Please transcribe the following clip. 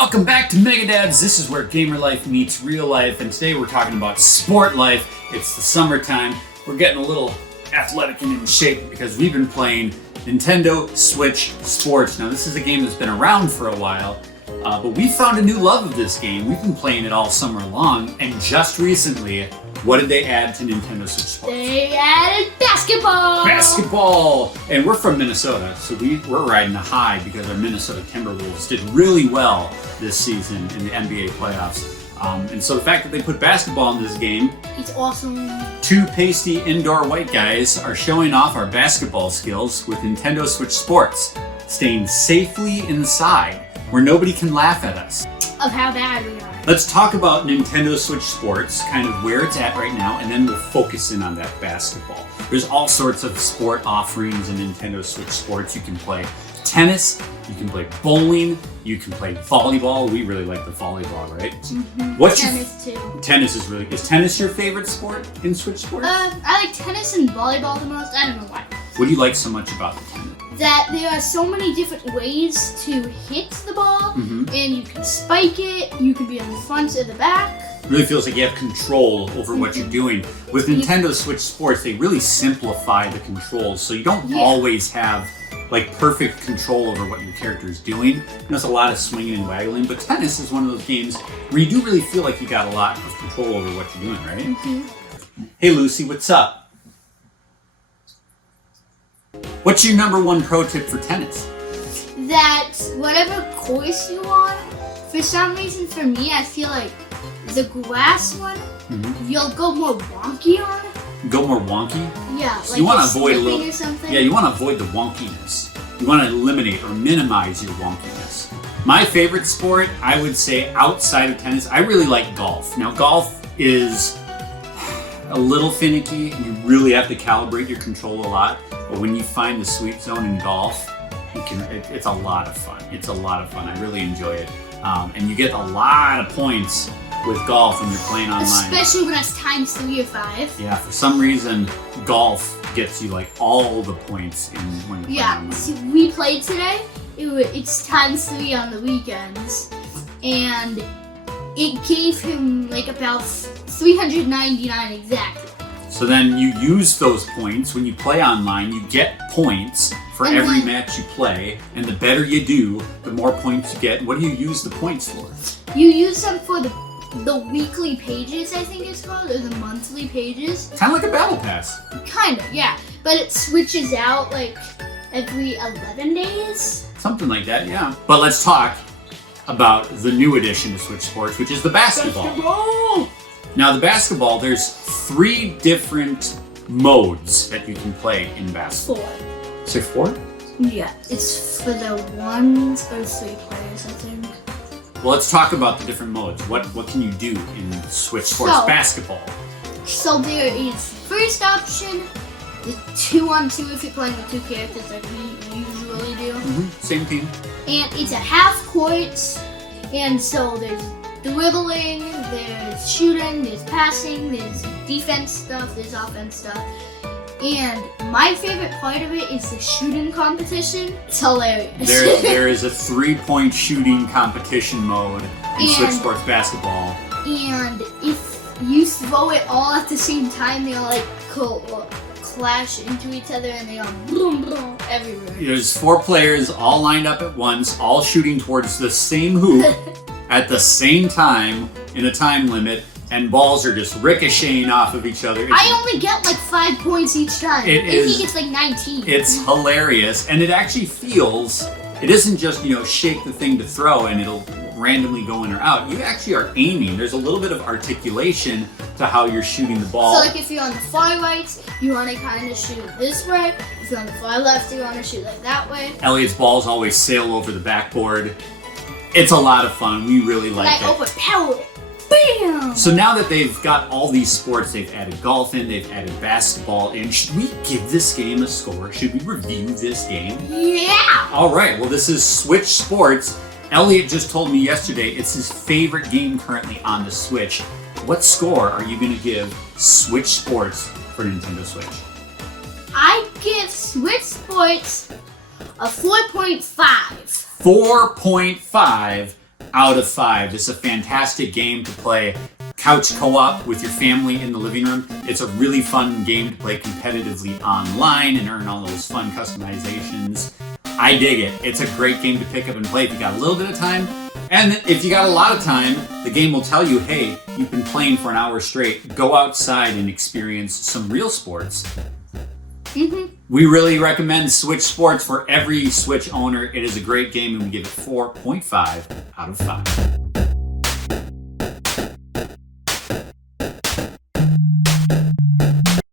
Welcome back to Mega Dads. This is where gamer life meets real life, and today we're talking about sport life. It's the summertime. We're getting a little athletic and in shape because we've been playing Nintendo Switch Sports. Now, this is a game that's been around for a while, but we found a new love of this game. We've been playing it all summer long, and just recently, what did they add to Nintendo Switch Sports? They added basketball! Basketball! And we're from Minnesota, so we're riding a high because our Minnesota Timberwolves did really well this season in the NBA playoffs. And so the fact that they put basketball in this game, it's awesome. Two pasty indoor white guys are showing off our basketball skills with Nintendo Switch Sports, staying safely inside where nobody can laugh at us. Of how bad we are. Let's talk about Nintendo Switch Sports, kind of where it's at right now, and then we'll focus in on that basketball. There's all sorts of sport offerings in Nintendo Switch Sports. You can play tennis, you can play bowling, you can play volleyball. We really like the volleyball, right? Mm-hmm. What's tennis too. Tennis is really good. Is tennis your favorite sport in Switch Sports? I like tennis and volleyball the most. I don't know why. What do you like so much about the tennis? That there are so many different ways to hit the ball, and you can spike it, you can be on the front or the back. It really feels like you have control over what you're doing. With Nintendo Switch Sports, they really simplify the controls, so you don't always have like perfect control over what your character is doing. There's a lot of swinging and waggling, but tennis is one of those games where you do really feel like you got a lot of control over what you're doing, right? Mm-hmm. Hey Lucy, what's up? What's your number one pro tip for tennis? That whatever course you on, for some reason for me, I feel like the grass one, you'll go more wonky on. Go more wonky? Yeah, So like you want to avoid a little. or something. Yeah, you want to avoid the wonkiness. You want to eliminate or minimize your wonkiness. My favorite sport, I would say, outside of tennis, I really like golf. Now, golf is a little finicky. You really have to calibrate your control a lot. But when you find the sweet zone in golf, it's a lot of fun. It's a lot of fun. I really enjoy it. And you get a lot of points with golf when you're playing online. Especially when it's times 3 or 5. Yeah, for some reason, golf gets you like all the points when you're playing online. See, we played today. It's times 3 on the weekends. And it gave him like about 399 exactly. So then you use those points when you play online. You get points for every match you play, and the better you do, the more points you get. What do you use the points for? You use them for the weekly pages, I think it's called, or the monthly pages. Kind of like a battle pass. Kind of, yeah. But it switches out like every 11 days. Something like that, yeah. But let's talk about the new addition to Switch Sports, which is the basketball. Now, the basketball, there's 3 different modes that you can play in basketball. 4. Say 4? Yeah, it's for the 1 or 3 players, I think. Well, let's talk about the different modes. What can you do in Switch Sports basketball? So there is first option, the 2-on-2 if you're playing with 2 characters like we usually do. Same team. And it's a half court, and so there's dribbling, there's shooting, there's passing, there's defense stuff, there's offense stuff. And my favorite part of it is the shooting competition. It's hilarious. There is a 3-point shooting competition mode in Switch Sports basketball. And if you throw it all at the same time, they'll like clash into each other and they go boom, boom, everywhere. There's 4 players all lined up at once, all shooting towards the same hoop at the same time in a time limit, and balls are just ricocheting off of each other. I only get like 5 points each time. I think it's like 19. It's hilarious, and it actually feels, it isn't just, shake the thing to throw and it'll randomly go in or out. You actually are aiming. There's a little bit of articulation to how you're shooting the ball. So like if you're on the far right, you want to kind of shoot this way. If you're on the far left, you want to shoot like that way. Elliot's balls always sail over the backboard. It's a lot of fun. We really like it. I overpower it. Bam! So now that they've got all these sports, they've added golf in, they've added basketball in. Should we give this game a score? Should we review this game? Yeah! All right, well, this is Switch Sports. Elliot just told me yesterday it's his favorite game currently on the Switch. What score are you going to give Switch Sports for Nintendo Switch? I give Switch Sports a 4.5. 4.5 out of 5. This is a fantastic game to play couch co-op with your family in the living room. It's a really fun game to play competitively online and earn all those fun customizations. I dig it. It's a great game to pick up and play if you got a little bit of time. And if you got a lot of time, the game will tell you, hey, you've been playing for an hour straight. Go outside and experience some real sports. We really recommend Switch Sports for every Switch owner. It is a great game and we give it 4.5 out of 5.